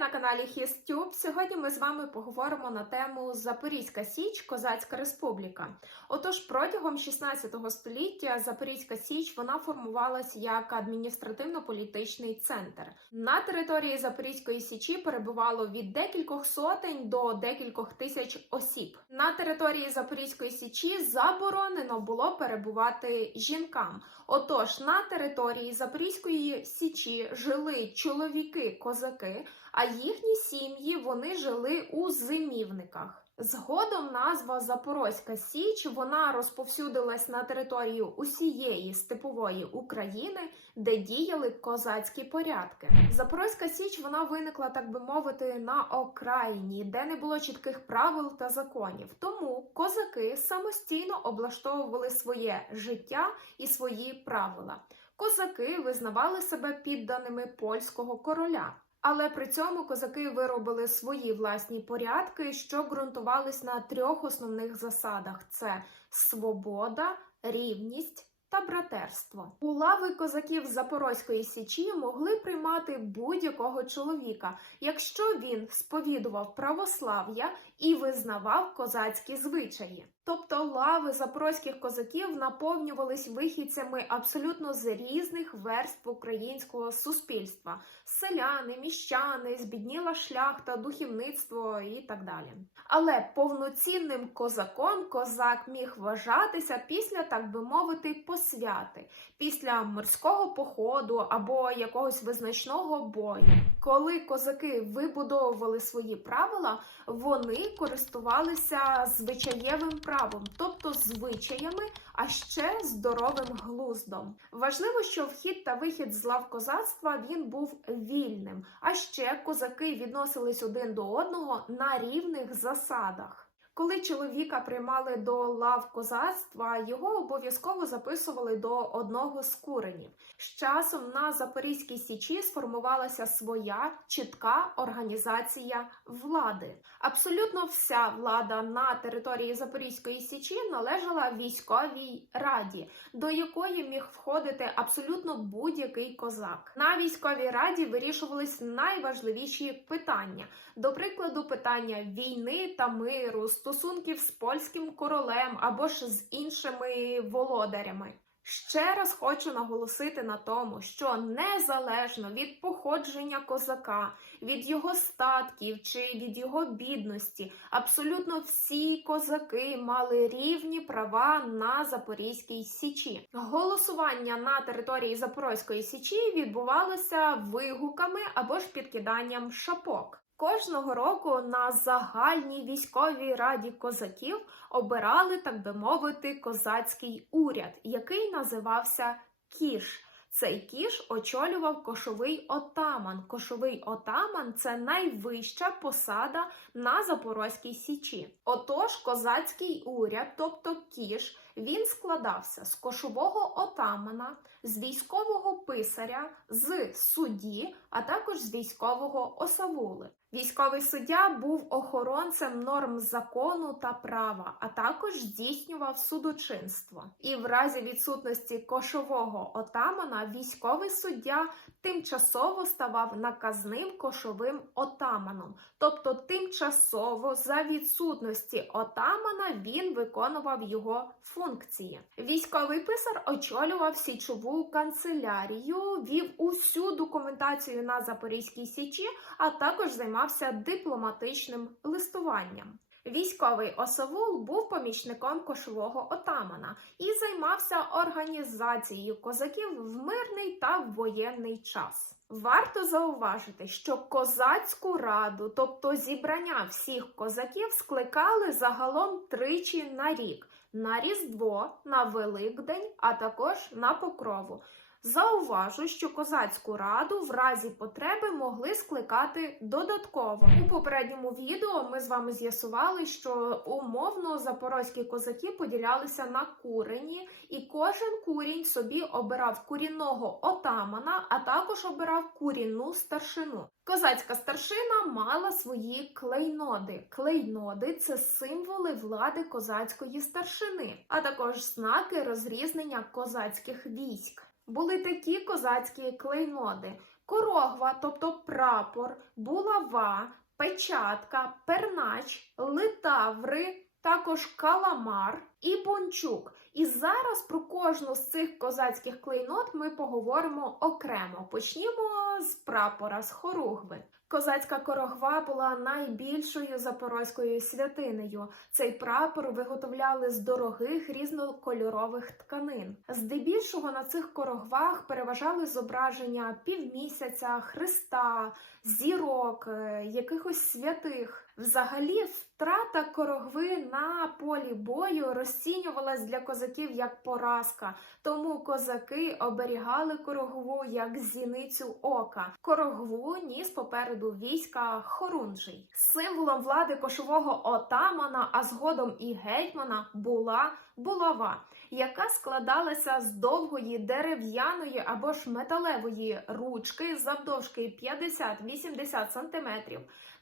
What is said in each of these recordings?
на каналі Хістюб. Сьогодні ми з вами поговоримо на тему Запорізька Січ, Козацька Республіка. Отож, протягом 16 століття Запорізька Січ вона формувалась як адміністративно-політичний центр. На території Запорізької Січі перебувало від декількох сотень до декількох тисяч осіб. На території Запорізької Січі заборонено було перебувати жінкам. Отож, на території Запорізької Січі жили чоловіки, козаки, а їхні сім'ї вони жили у зимівниках. Згодом назва Запорозька Січ вона розповсюдилась на територію усієї степової України, де діяли козацькі порядки. Запорозька Січ вона виникла, так би мовити, на окраїні, де не було чітких правил та законів. Тому козаки самостійно облаштовували своє життя і свої правила. Козаки визнавали себе підданими польського короля. Але при цьому козаки виробили свої власні порядки, що ґрунтувались на трьох основних засадах: це свобода, рівність та братерство. У лави козаків Запорозької січі могли приймати будь-якого чоловіка, якщо він сповідував православ'я і визнавав козацькі звичаї. Тобто лави запорозьких козаків наповнювались вихідцями абсолютно з різних верств українського суспільства: селяни, міщани, збідніла шляхта, духовництво і так далі. Але повноцінним козаком козак міг вважатися після, так би мовити, посвяти, після морського походу або якогось визначного бою. Коли козаки вибудовували свої правила, вони користувалися звичаєвим правом, тобто звичаями, а ще здоровим глуздом. Важливо, що вхід та вихід з лав козацтва він був вільним, а ще козаки відносились один до одного на рівних засадах. Коли чоловіка приймали до лав козацтва, його обов'язково записували до одного з куренів. З часом на Запорізькій січі сформувалася своя чітка організація влади. Абсолютно вся влада на території Запорізької січі належала військовій раді, до якої міг входити абсолютно будь-який козак. На військовій раді вирішувались найважливіші питання, до прикладу, питання війни та миру стосунків з польським королем або ж з іншими володарями. Ще раз хочу наголосити на тому, що незалежно від походження козака, від його статків чи від його бідності, абсолютно всі козаки мали рівні права на Запорізькій січі. Голосування на території Запорізької січі відбувалося вигуками або ж підкиданням шапок. Кожного року на загальній військовій раді козаків обирали, так би мовити, козацький уряд, який називався Кіш. Цей кіш очолював кошовий отаман. Кошовий отаман це найвища посада на Запорозькій Січі. Отож, козацький уряд, тобто кіш, він складався з кошового отамана, з військового писаря, з судді, а також з військового осавули. Військовий суддя був охоронцем норм закону та права, а також здійснював судочинство. І в разі відсутності кошового отамана військовий суддя тимчасово ставав наказним кошовим отаманом, тобто тимчасово за відсутності отамана він виконував його функції. Військовий писар очолював січову канцелярію, вів усю документацію на Запорізькій січі, а також займався дипломатичним листуванням. Військовий осавул був помічником кошового отамана і займався організацією козаків в мирний та воєнний час. Варто зауважити, що козацьку раду, тобто зібрання всіх козаків, скликали загалом тричі на рік: на Різдво, на Великдень, а також на Покрову. Зауважу, що козацьку раду в разі потреби могли скликати додатково. У попередньому відео ми з вами з'ясували, що умовно запорозькі козаки поділялися на курені, і кожен курінь собі обирав курінного отамана, а також обирав курінну старшину. Козацька старшина мала свої клейноди. Клейноди це символи влади козацької старшини, а також знаки розрізнення козацьких військ. Були такі козацькі клейноди: корогва, тобто прапор, булава, печатка, пернач, литаври, також каламар і бончук. І зараз про кожну з цих козацьких клейнот ми поговоримо окремо. Почнімо з прапора з хоругви. Козацька корогва була найбільшою запорозькою святинею. Цей прапор виготовляли з дорогих різнокольорових тканин. Здебільшого на цих корогвах переважали зображення півмісяця, Христа, зірок, е, якихось святих. Взагалі, втрата корогви на полі бою розцінювалась для козаків як поразка, тому козаки оберігали корогву як зіницю ока. Корогву ніс попереду війська хорунжий. Символом влади кошового отамана, а згодом і гетьмана була булава, яка складалася з довгої дерев'яної або ж металевої ручки завдовжки 50-80 см.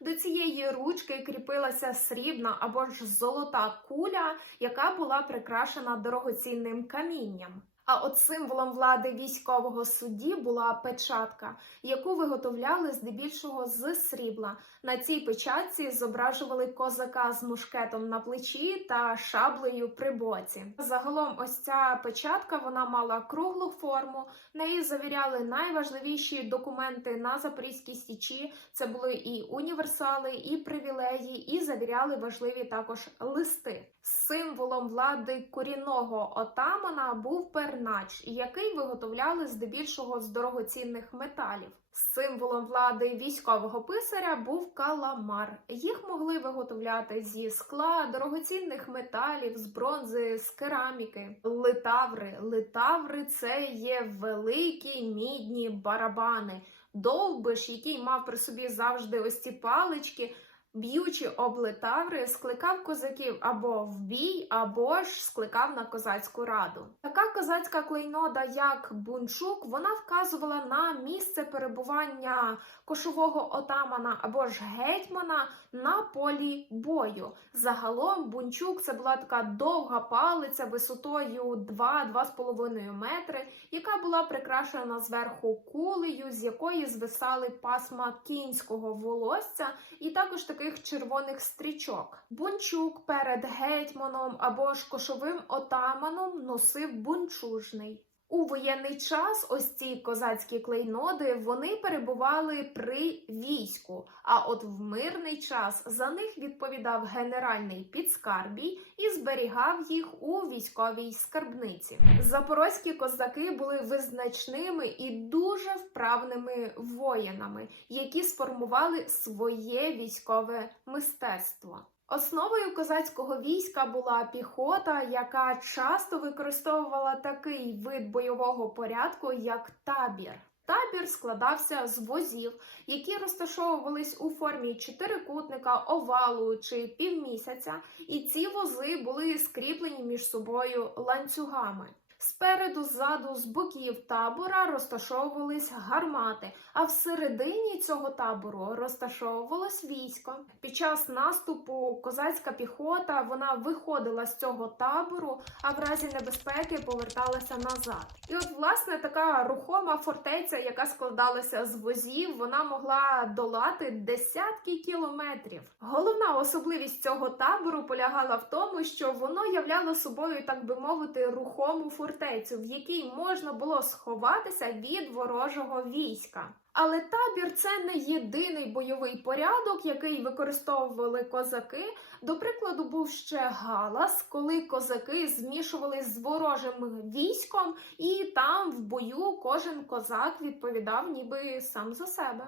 До цієї ручки кріпилася срібна або ж золота куля, яка була прикрашена дорогоцінним камінням. А от символом влади військового судді була печатка, яку виготовляли здебільшого з срібла. На цій печатці зображували козака з мушкетом на плечі та шаблею при боці. Загалом, ось ця печатка вона мала круглу форму. Нею завіряли найважливіші документи на Запорізькій січі. Це були і універсали, і привілеї, і завіряли важливі також листи. Символом влади корінного отамана був пернач, який виготовляли здебільшого з дорогоцінних металів. Символом влади військового писаря був каламар. Їх могли виготовляти зі скла, дорогоцінних металів, з бронзи, з кераміки. Литаври. Литаври це є великі мідні барабани. Довбиш, який мав при собі завжди ось ці палички. Б'ючи об литаври, скликав козаків або в бій, або ж скликав на козацьку раду. Така козацька клейнода, як бунчук, вона вказувала на місце перебування кошового отамана або ж гетьмана на полі бою. Загалом бунчук це була така довга палиця висотою 2-2,5 метри, яка була прикрашена зверху кулею, з якої звисали пасма кінського волосся, і також таких червоних стрічок. Бунчук перед гетьманом або ж кошовим отаманом носив бунчужний. У воєнний час ось ці козацькі клейноди вони перебували при війську. А от в мирний час за них відповідав генеральний підскарбій і зберігав їх у військовій скарбниці. Запорозькі козаки були визначними і дуже вправними воїнами, які сформували своє військове мистецтво. Основою козацького війська була піхота, яка часто використовувала такий вид бойового порядку, як табір. Табір складався з возів, які розташовувались у формі чотирикутника, овалу чи півмісяця, і ці вози були скріплені між собою ланцюгами. Спереду, ззаду, з боків табора розташовувались гармати, а всередині цього табору розташовувалось військо. Під час наступу козацька піхота вона виходила з цього табору, а в разі небезпеки поверталася назад. І от, власне, така рухома фортеця, яка складалася з возів, вона могла долати десятки кілометрів. Головна особливість цього табору полягала в тому, що воно являло собою, так би мовити, рухому фортецю, в якій можна було сховатися від ворожого війська. Але табір це не єдиний бойовий порядок, який використовували козаки. До прикладу, був ще галас, коли козаки змішувались з ворожим військом, і там в бою кожен козак відповідав ніби сам за себе.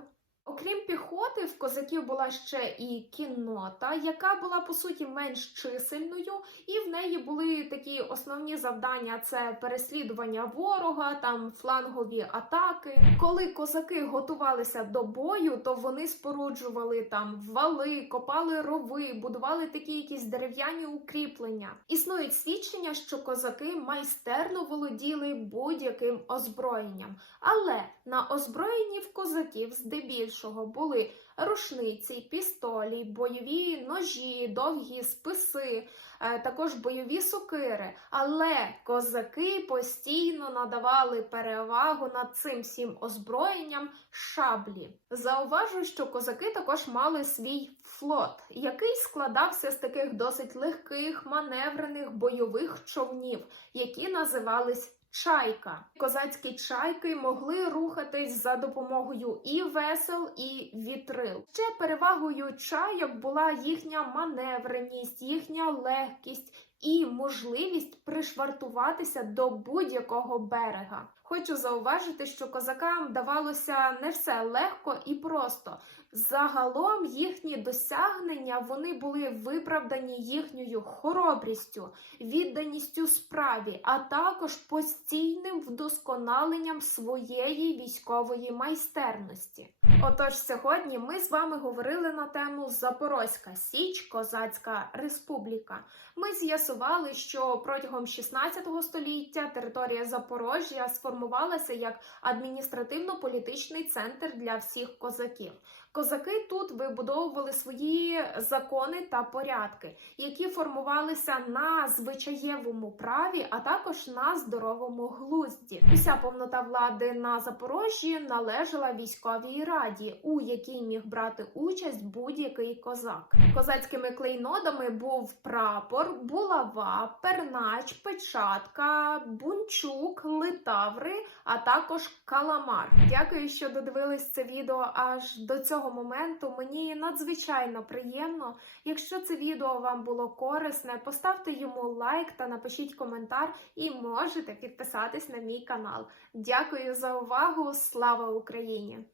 Окрім піхоти, в козаків була ще і кіннота, яка була по суті менш чисельною, і в неї були такі основні завдання: це переслідування ворога, там флангові атаки. Коли козаки готувалися до бою, то вони споруджували там вали, копали рови, будували такі якісь дерев'яні укріплення. Існують свідчення, що козаки майстерно володіли будь-яким озброєнням, але на озброєнні в козаків здебільшого здебільшого були рушниці, пістолі, бойові ножі, довгі списи, е, також бойові сокири. Але козаки постійно надавали перевагу над цим всім озброєнням шаблі. Зауважу, що козаки також мали свій флот, який складався з таких досить легких маневрених бойових човнів, які називались. Чайка. Козацькі чайки могли рухатись за допомогою і весел, і вітрил. Ще перевагою чайок була їхня маневреність, їхня легкість і можливість пришвартуватися до будь-якого берега. Хочу зауважити, що козакам давалося не все легко і просто. Загалом їхні досягнення вони були виправдані їхньою хоробрістю, відданістю справі, а також постійним вдосконаленням своєї військової майстерності. Отож, сьогодні ми з вами говорили на тему Запорозька Січ, Козацька Республіка. Ми з'ясували, що протягом 16 століття територія Запорожжя сформувалася як адміністративно-політичний центр для всіх козаків. Козаки тут вибудовували свої закони та порядки, які формувалися на звичаєвому праві, а також на здоровому глузді. Уся повнота влади на Запорожжі належала військовій раді, у якій міг брати участь будь-який козак. Козацькими клейнодами був прапор, булава, пернач, печатка, бунчук, литаври, а також каламар. Дякую, що додивились це відео аж до цього моменту. Мені надзвичайно приємно. Якщо це відео вам було корисне, поставте йому лайк та напишіть коментар, і можете підписатись на мій канал. Дякую за увагу! Слава Україні!